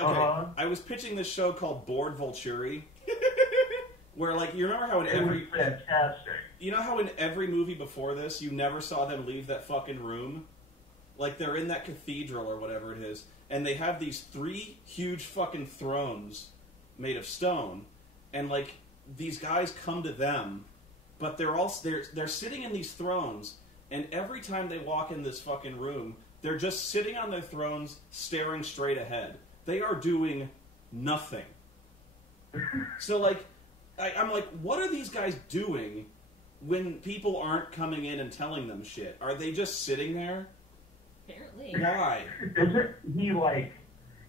I was pitching this show called Bored Vulturi, where, like, you remember how in every... It was fantastic. You know how in every movie before this, you never saw them leave that fucking room? Like, they're in that cathedral or whatever it is, and they have these 3 huge fucking thrones made of stone, and, like, these guys come to them, but they're sitting in these thrones, and every time they walk in this fucking room, they're just sitting on their thrones, staring straight ahead. They are doing nothing. So, like, I'm like, what are these guys doing when people aren't coming in and telling them shit? Are they just sitting there? Apparently. Why? Isn't he, like,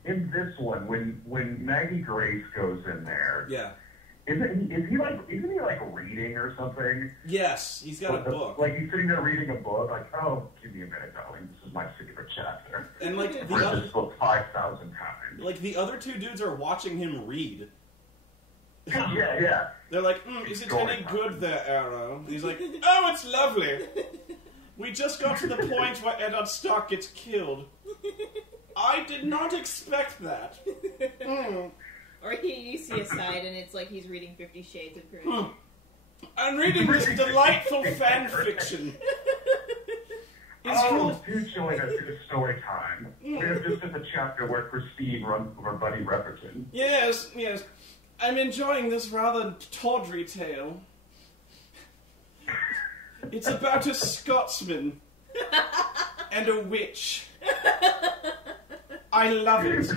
in this one, when Maggie Grace goes in there... Yeah. Isn't he reading or something? Yes, he's got a book. Like, he's sitting there reading a book, like, oh, give me a minute, darling, this is my favorite chapter. And, like, I've read this book 5,000 times. Like, the other 2 dudes are watching him read. Yeah. They're like, is it any good there, Arrow? He's like, oh, it's lovely. We just got to the point where Eddard Stark gets killed. I did not expect that. Or you see a side and it's like he's reading 50 Shades of Grey. I'm reading this delightful fan fiction. Do join us in story time. We're just at the chapter where Christine runs with her buddy Repperton. Yes. I'm enjoying this rather tawdry tale. It's about a Scotsman and a witch. I love it.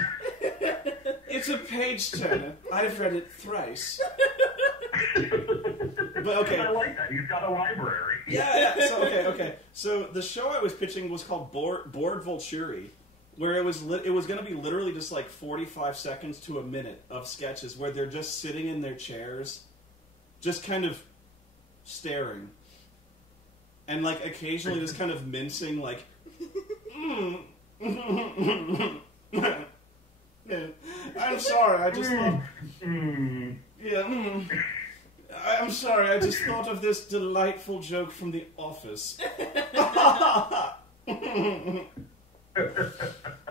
It's a page-turner. I've read it thrice. But okay. I like that. He's got a library. Yeah. So, okay. So the show I was pitching was called Bored Vulturi, where it was going to be literally just like 45 seconds to a minute of sketches where they're just sitting in their chairs, just kind of staring. And, like, occasionally just kind of mincing, like, I'm sorry, I just thought... I'm sorry, I just thought of this delightful joke from The Office.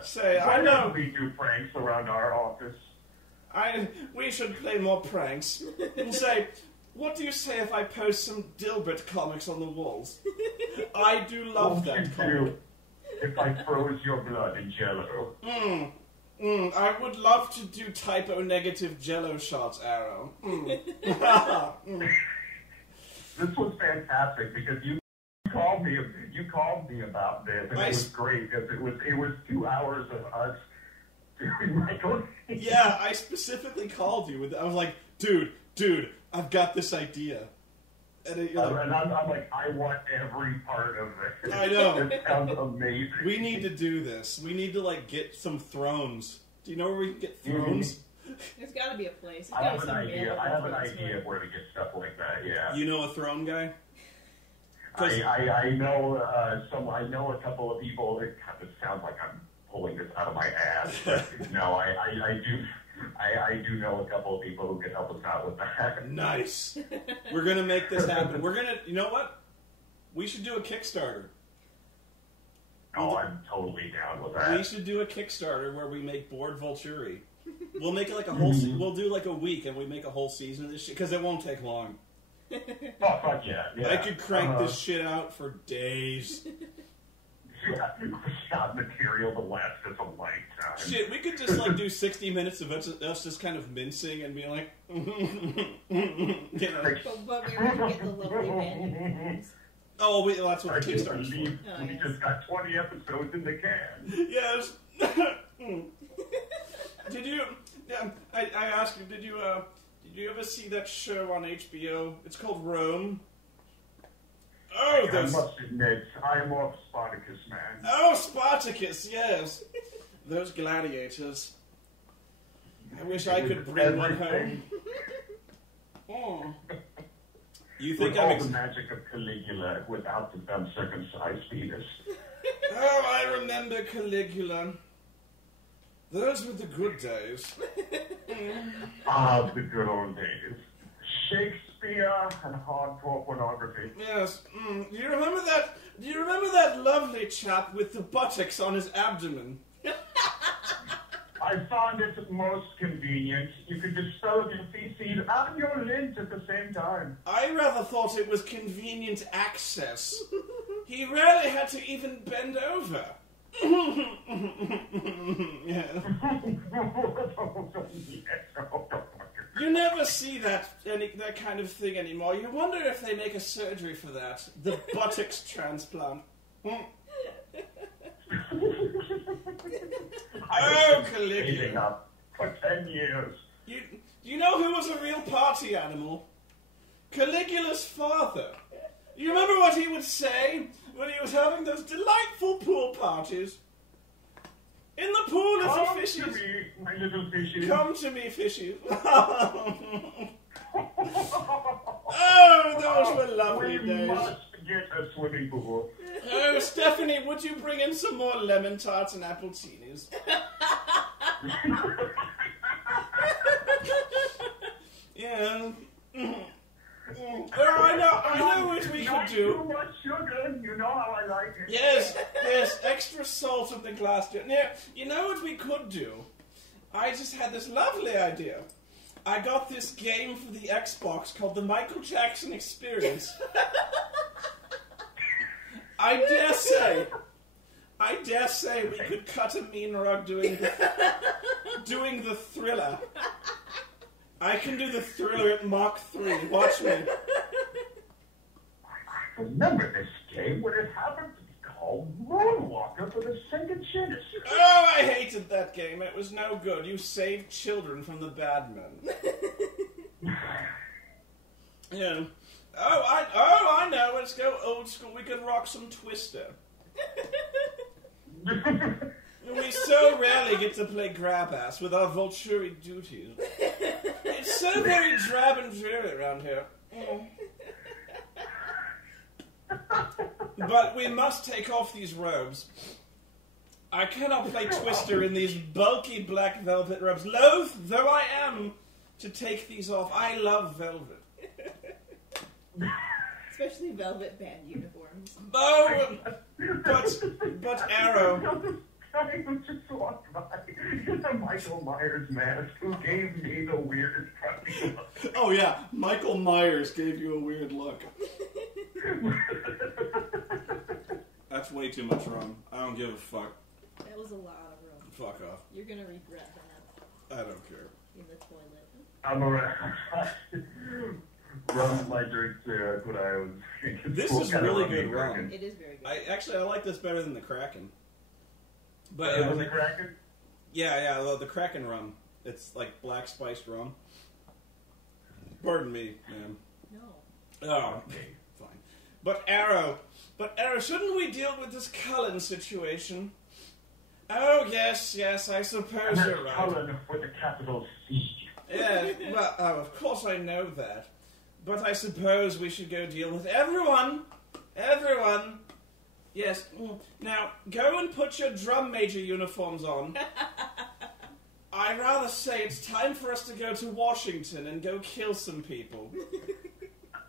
Say, I know... we do pranks around our office? We should play more pranks. And say, what do you say if I post some Dilbert comics on the walls? I do love that comic. If I froze your blood in Jell-O. I would love to do typo-negative Jell-O shots, Arrow. This was fantastic because you called me about this, and it was great because it was 2 hours of us doing Michael. Yeah, I specifically called you. I was like, dude, I've got this idea. And I'm like, I want every part of it. I know. It sounds amazing. We need to do this. We need to, like, get some thrones. Do you know where we can get thrones? There's got to be a place. I have an idea of where to get stuff like that, yeah. You know a throne guy? I know I know a couple of people. It kind of sounds like I'm pulling this out of my ass, but no, I do know a couple of people who can help us out with that. Nice. We're gonna make this happen. You know what? We should do a Kickstarter. Oh, I'm totally down with that. We should do a Kickstarter where we make Bored Vulturi. We'll make it like a whole. We'll do like a week, and we make a whole season of this shit because it won't take long. Oh, fuck yeah. I could crank this shit out for days. Shot material to last us a lifetime. Shit, we could just like do 60 minutes of us just kind of mincing and be like, But we're going to get the lovely man. Oh, wait, well, that's what the Kickstarter's for. We just got 20 episodes in the can. Yes. Did you? Yeah, I asked you. Did you ever see that show on HBO? It's called Rome. Oh, I must admit, I'm off Spartacus, man. Oh, Spartacus, yes. Those gladiators. I wish I could bring one home. Oh. You think with all the magic of Caligula without the uncircumcised fetus. Oh, I remember Caligula. Those were the good days. Ah, the good old days. Shakespeare and hardcore pornography. Yes. Do you remember that? Do you remember that lovely chap with the buttocks on his abdomen? I found it most convenient. You could dispel of your feces and your lint at the same time. I rather thought it was convenient access. He rarely had to even bend over. Yeah. You never see that kind of thing anymore. You wonder if they make a surgery for that. The buttocks transplant. Oh, Caligula. For 10 years. You know who was a real party animal? Caligula's father. You remember what he would say when he was having those delightful pool parties? In the pool, little fishies. Come to me, my little fishies. Come to me, fishies. Oh, those were lovely days. We must get a swimming pool. Oh, Stephanie, would you bring in some more lemon tarts and appletinis? Yeah. Oh, I know what we could do. Not too much sugar, you know how I like it. Yes, extra salt in the glass. Yeah, you know what we could do? I just had this lovely idea. I got this game for the Xbox called the Michael Jackson Experience. I dare say we could cut a mean rug doing the Thriller. I can do the Thriller at Mach 3. Watch me. I remember this game when it happened to be called Moonwalker for the Sega Genesis. Oh, I hated that game. It was no good. You saved children from the bad men. Yeah. Oh, I know. Let's go old school. We could rock some Twister. We so rarely get to play grab ass with our Volturi duties. It's so very drab and dreary around here. But we must take off these robes. I cannot play Twister in these bulky black velvet robes, loath though I am to take these off. I love velvet. Especially velvet band uniforms. Oh, but Arrow. I just walked by the Michael Myers mask who gave me the weirdest fucking look. Oh yeah, Michael Myers gave you a weird look. That's way too much rum. I don't give a fuck. That was a lot of rum. Fuck off. You're gonna regret that. I don't care. In the toilet. I'm alright. Rum my drink too. That's what I was thinking. This is really good rum. It is very good. I like this better than the Kraken. But was the Kraken? Yeah, the Kraken rum. It's like black spiced rum. Pardon me, man. No. Oh, fine. But Arrow, shouldn't we deal with this Cullen situation? Oh, yes, I suppose you're right. Cullen with a capital C. Yeah, well, of course I know that. But I suppose we should go deal with everyone. Yes. Now, go and put your drum major uniforms on. I'd rather say it's time for us to go to Washington and go kill some people.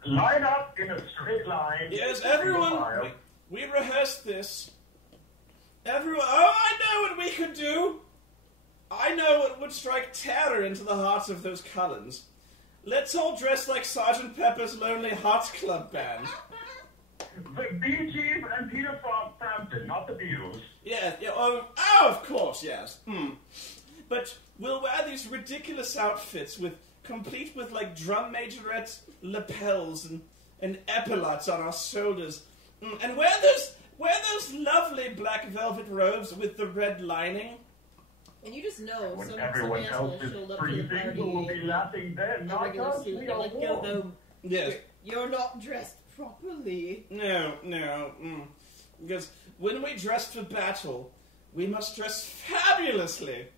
Line up in a straight line. Yes, everyone. We rehearsed this. Everyone. Oh, I know what we could do. I know what would strike terror into the hearts of those Cullens. Let's all dress like Sergeant Pepper's Lonely Hearts Club Band. The Bee Gees and Peter Frampton, not the Beatles. Yeah, oh, of course, yes. But we'll wear these ridiculous outfits complete with like drum majorettes, lapels, and epaulets on our shoulders. And wear those lovely black velvet robes with the red lining. And you just know When some everyone asshole else is showed up to the freezing, party who will be laughing then, in a not regular us, suit. we They're are like, go warm. home. Yes. You're not dressed properly. No. Because when we dress for battle, we must dress fabulously.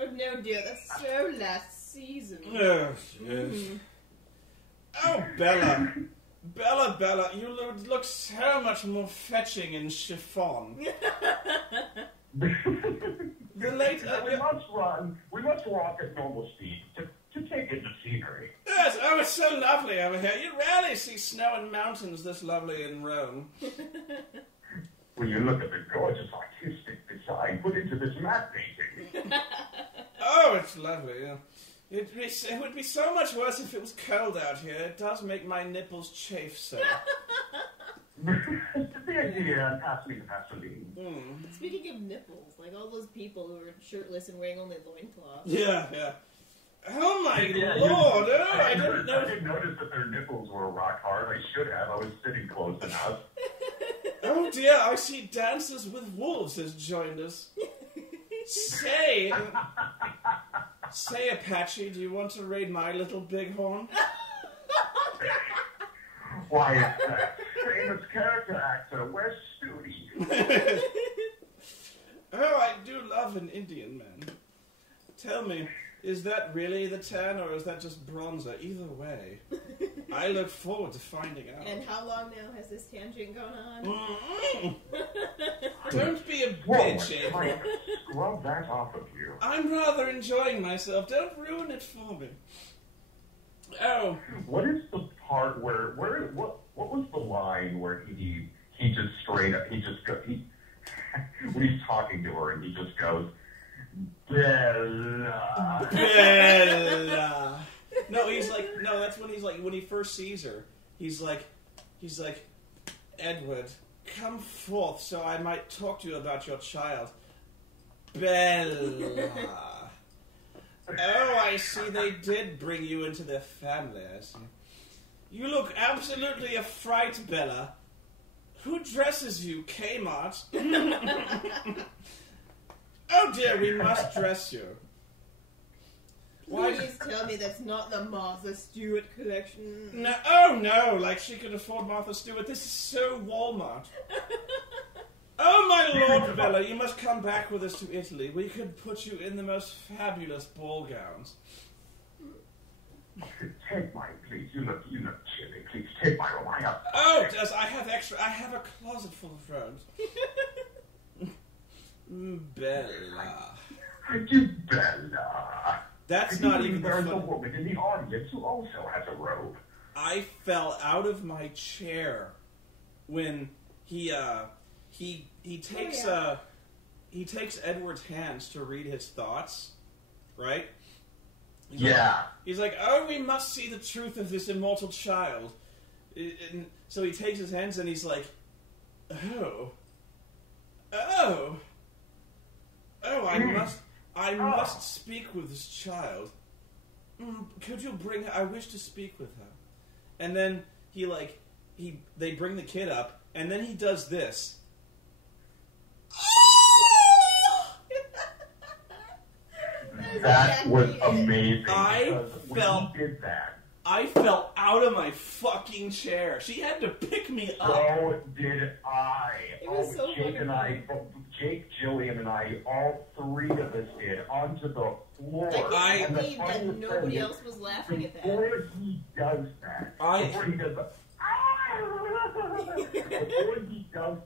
Oh no, dear, that's so last season. Oh, yes. Oh, Bella. Bella, you look so much more fetching in chiffon. The late... we must run. We must walk at normal speed to take in the scenery. Yes, oh, it's so lovely over here. You rarely see snow and mountains this lovely in Rome. When you look at the gorgeous artistic design put into this matte painting. Oh, it's lovely. Yeah. It would be so much worse if it was cold out here. It does make my nipples chafe so. The idea, pass me the Vaseline. Speaking of nipples, like all those people who are shirtless and wearing only loincloths. Yeah. Oh my lord! I didn't know. I didn't notice that their nipples were rock hard. I should have. I was sitting close enough. Oh dear! I see Dances with Wolves has joined us. Say, Apache, do you want to raid my little bighorn? Why, it's that famous character actor, Wes Studi. Oh, I do love an Indian man. Tell me, is that really the tan, or is that just bronzer? Either way, I look forward to finding out. And how long now has this tangent gone on? Don't be a bitch, April. Scrub that off of you. I'm rather enjoying myself. Don't ruin it for me. Oh. What is the part where what was the line where he just straight up when he's talking to her and he just goes, Bella. Bella. No, that's when he first sees her. He's like, Edward, come forth so I might talk to you about your child. Bella. Oh, I see they did bring you into their family, I see. You look absolutely a fright, Bella. Who dresses you, Kmart? Oh dear, we must dress you. Please tell me that's not the Martha Stewart collection. No, oh no, like she could afford Martha Stewart. This is so Walmart. Oh my lord, Bella, you must come back with us to Italy. We could put you in the most fabulous ball gowns. Take mine, please. You look chilly. Please take my room. Oh, I have extra. I have a closet full of robes. Bella. I do, Bella. That's not even There's the a woman in the audience who also has a robe. I fell out of my chair when he takes Edward's hands to read his thoughts, right? He's like, oh, we must see the truth of this immortal child. And so he takes his hands and he's like, I must speak with this child. Could you bring her? I wish to speak with her. And then they bring the kid up, and then he does this. That was amazing. I fell out of my fucking chair. She had to pick me up. So did I. It was so Jake, Jillian, and I, all three of us did, onto the floor. I can't believe that nobody else was laughing at that. Before he does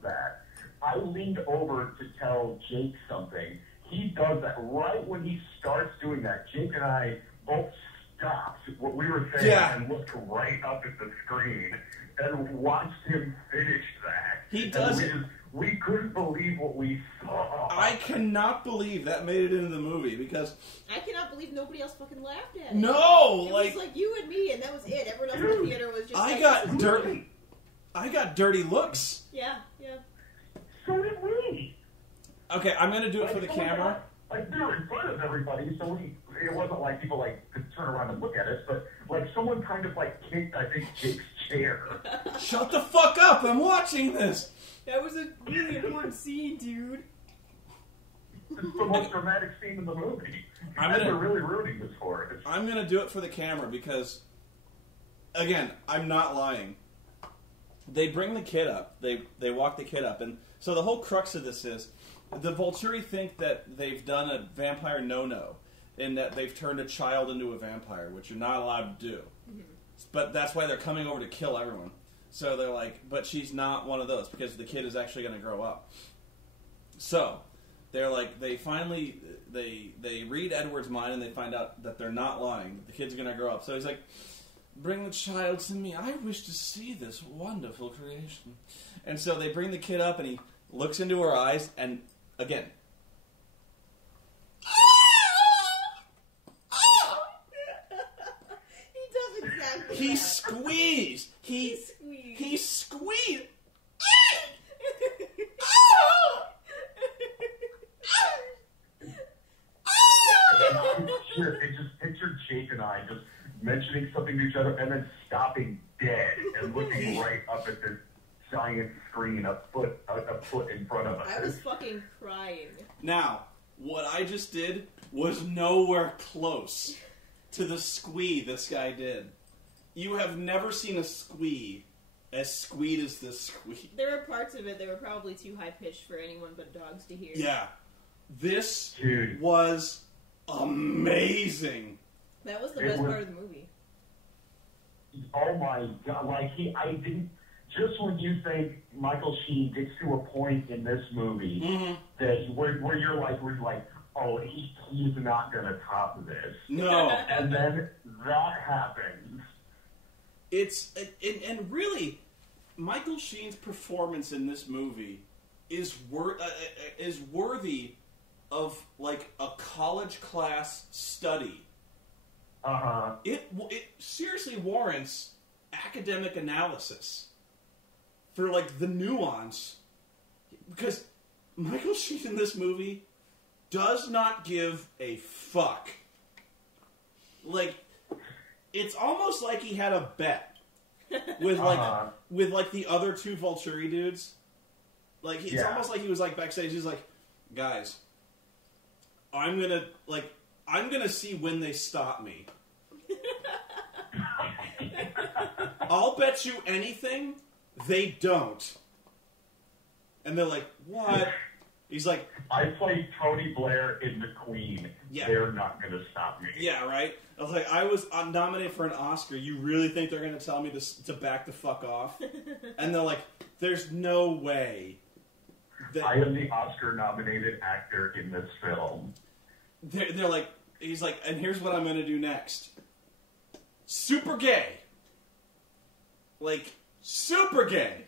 that, I leaned over to tell Jake something. He does that right when he starts doing that. Jake and I both stopped what we were saying and looked right up at the screen and watched him finish that. He does it. We couldn't believe what we saw. I cannot believe that made it into the movie because I cannot believe nobody else fucking laughed at it. No, it was like you and me, and that was it. Everyone else in the theater was just. I got dirty looks. Yeah. So did we. Okay, I'm gonna do it for the camera. Like we were in front of everybody, so it wasn't like people could turn around and look at us, but someone kind of kicked, I think, Jake's chair. Shut the fuck up! I'm watching this. That was a really important scene, dude. This is the most dramatic scene in the movie. We're really rooting this for it. I'm gonna do it for the camera because, again, I'm not lying. They bring the kid up. They walk the kid up, and so the whole crux of this is the Volturi think that they've done a vampire no-no, in that they've turned a child into a vampire, which you're not allowed to do. Mm-hmm. But that's why they're coming over to kill everyone. So they're like, but she's not one of those because the kid is actually going to grow up. So they're like, they read Edward's mind and they find out that they're not lying. The kid's going to grow up. So he's like, bring the child to me. I wish to see this wonderful creation. And so they bring the kid up and he looks into her eyes and, again, He squeezed. He squeezed. It just pictured Jake and I just mentioning something to each other and then stopping dead and looking right up at this giant screen a foot in front of us. I was fucking crying. Now, what I just did was nowhere close to the squee this guy did. You have never seen a squee as squeed as this squee. There were parts of it that were probably too high-pitched for anyone but dogs to hear. Yeah. This was amazing. That was the best part of the movie. Oh my god, I didn't, just when you think Michael Sheen gets to a point in this movie that where you're like, oh, he's not gonna top this. No. And then that happens. And really, Michael Sheen's performance in this movie is worthy of like a college class study. It seriously warrants academic analysis for like the nuance, because Michael Sheen in this movie does not give a fuck. Like, it's almost like he had a bet with like the other two Vulturi dudes. Like, it's almost like he was like backstage. He's like, guys, I'm gonna see when they stop me. I'll bet you anything they don't. And they're like, what? He's like, I played Tony Blair in The Queen. Yeah. They're not going to stop me. Yeah, right? I was like, I was nominated for an Oscar. You really think they're going to tell me to back the fuck off? And they're like, there's no way. I am the Oscar-nominated actor in this film. They're like, he's like, and here's what I'm going to do next. Super gay. Like, super gay.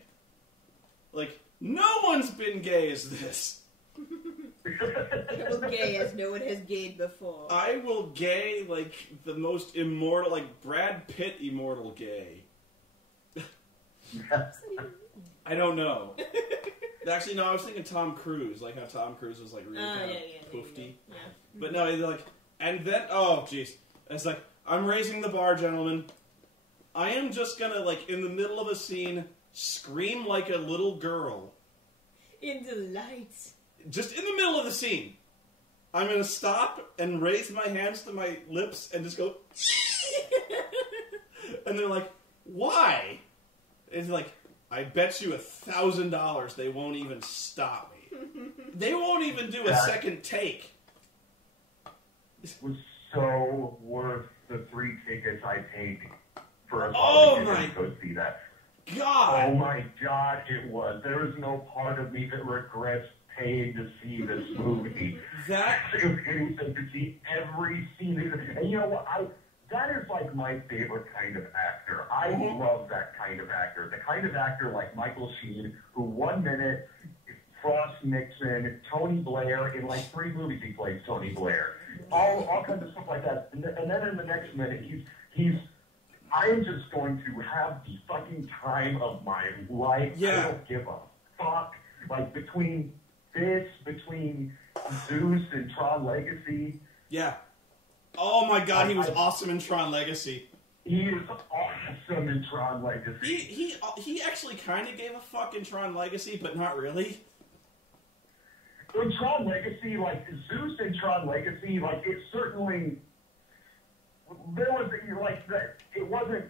Like, no one's been gay as this. I will gay as no one has gayed before. I will gay like the most immortal, like Brad Pitt immortal gay. I don't know. Actually, no, I was thinking Tom Cruise, like how Tom Cruise was like really kind of poofy. Yeah. But no, he's like, and then, oh jeez, it's like, I'm raising the bar, gentlemen. I am just gonna, like, in the middle of a scene, scream like a little girl. In the lights. Just in the middle of the scene. I'm gonna stop and raise my hands to my lips and just go, and they're like, why? It's like, I bet you $1,000 they won't even stop me. They won't even do a second take. It was so worth the 3 tickets I paid for us all to go see that. God! Oh my God, it was. There is no part of me that regrets paying to see this movie. It was to see every scene. And you know what? That is like my favorite kind of actor. I love that kind of actor. The kind of actor like Michael Sheen, who 1 minute, Frost Nixon, Tony Blair, in like 3 movies he plays Tony Blair. All kinds of stuff like that. And then in the next minute, I am just going to have the fucking time of my life. Yeah. I don't give a fuck. Like, between Zeus and Tron Legacy. Yeah. Oh my God, he was awesome in Tron Legacy. He is awesome in Tron Legacy. He actually kind of gave a fuck in Tron Legacy, but not really. In Tron Legacy, like, Zeus in Tron Legacy, like, it certainly... There was, like, it wasn't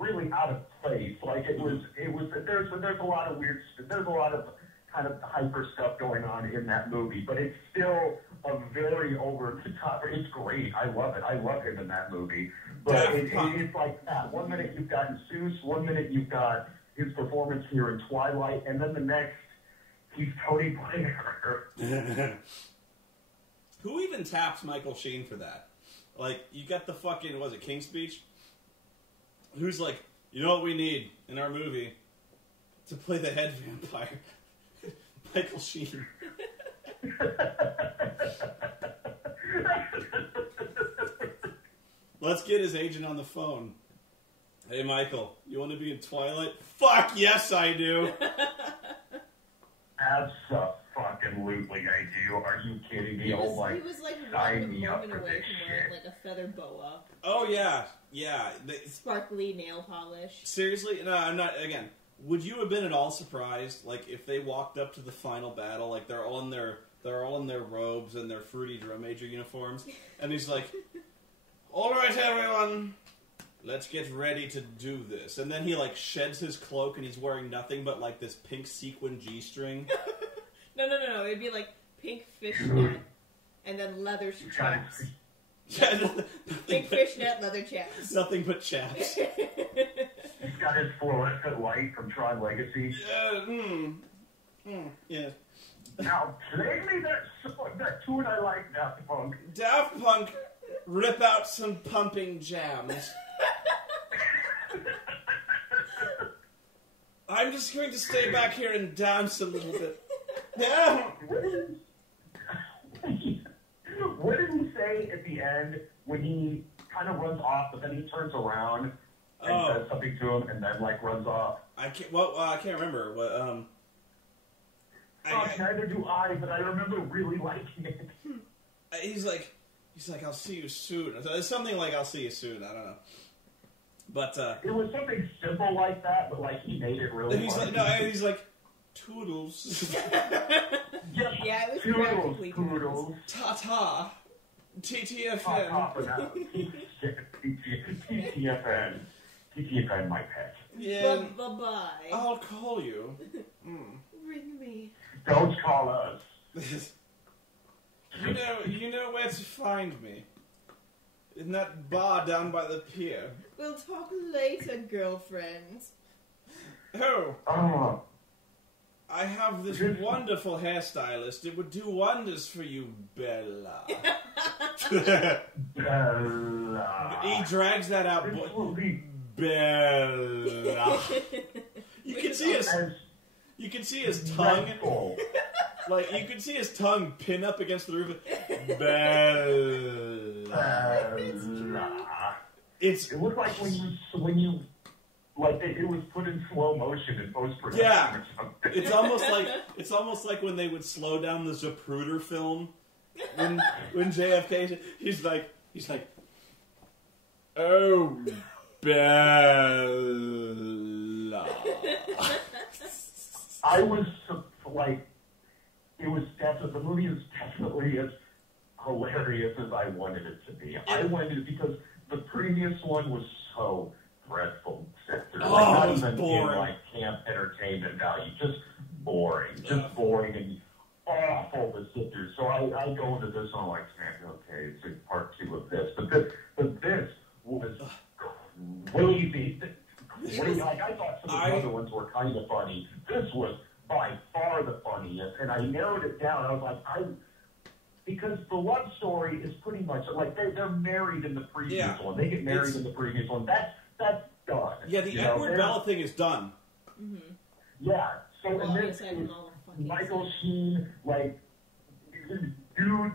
really out of place. Like, there's a lot of weird, there's a lot of kind of hyper stuff going on in that movie, but it's still a very over the top. It's great. I love it. I love him in that movie. But it's like that. 1 minute you've got Zeus, 1 minute you've got his performance here in Twilight, and then the next, he's Tony Blair. Who even taps Michael Sheen for that? Like, you got the fucking, was it King's Speech? Who's like, you know what we need in our movie to play the head vampire? Michael Sheen. Let's get his agent on the phone. Hey, Michael, you want to be in Twilight? Fuck yes, I do. Absolutely, I do. Are you kidding me? He was like one moment away from wearing like a feather boa. Oh yeah. Sparkly nail polish. Seriously? No, I'm not. Again, would you have been at all surprised, like, if they walked up to the final battle, like they're all in their robes and their fruity drum major uniforms, and he's like, "All right, everyone, let's get ready to do this." And then he like sheds his cloak and he's wearing nothing but like this pink sequin G-string. No. It'd be like pink fishnet and then leather chaps. Yeah, Pink fishnet, leather chaps. Nothing but chaps. He's got his fluorescent light from Tron Legacy. Yeah. Now play me that tune I like, Daft Punk. Daft Punk, rip out some pumping jams. I'm just going to stay back here and dance a little bit. What did he say at the end when he kind of runs off, but then he turns around and says something to him, and then like runs off? I can't remember. What? Neither do I, but I remember really liking it. He's like, I'll see you soon. It's something like, I'll see you soon. I don't know. But it was something simple like that, but like he made it really. He's like, toodles. Yeah, it was toodles. Toodles. Ta-ta. TTFN. Ta-ta for now. TTFN. TTFN, my pet. Yeah. Bye-bye. I'll call you. Ring me. Don't call us. You know where to find me. In that bar down by the pier. We'll talk later, girlfriend. Oh. I have this wonderful hairstylist. It would do wonders for you, Bella. Bella. He drags that out. Bella. You can see his tongue. Like, you can see his tongue pin up against the roof. Bella. It looked like when you like it was put in slow motion in post production. Yeah, or something. it's almost like when they would slow down the Zapruder film when JFK he's like, oh, Bella. I was like, it was definitely, the movie is definitely as hilarious as I wanted it to be. I wanted it because the previous one was so dreadful. Not even boring. In like camp entertainment value, just boring and awful to sit through. So I go into this one like, okay, it's a part 2 of this, but this was crazy. Like I thought some of the other ones were kind of funny. This was by far the funniest, and I narrowed it down. I was like, because the love story is pretty much like they're married in the previous one. They get married in the previous one. That's done. Yeah, the Edward Bella thing is done. Mm-hmm. Yeah. So and this is Michael Sheen, like dude,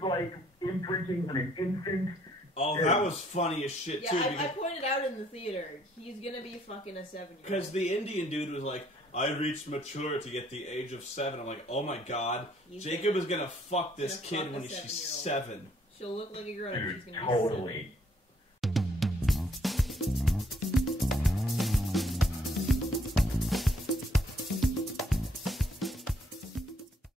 like imprinting on an infant. Oh, that was funny as shit too. I pointed out in the theater, he's gonna be fucking a 7-year-old. Because the Indian dude was like, I reached maturity at the age of 7. I'm like, oh my god, Jacob is gonna fuck this kid when she's 7. She'll look like a grown-up. Dude, she's gonna totally.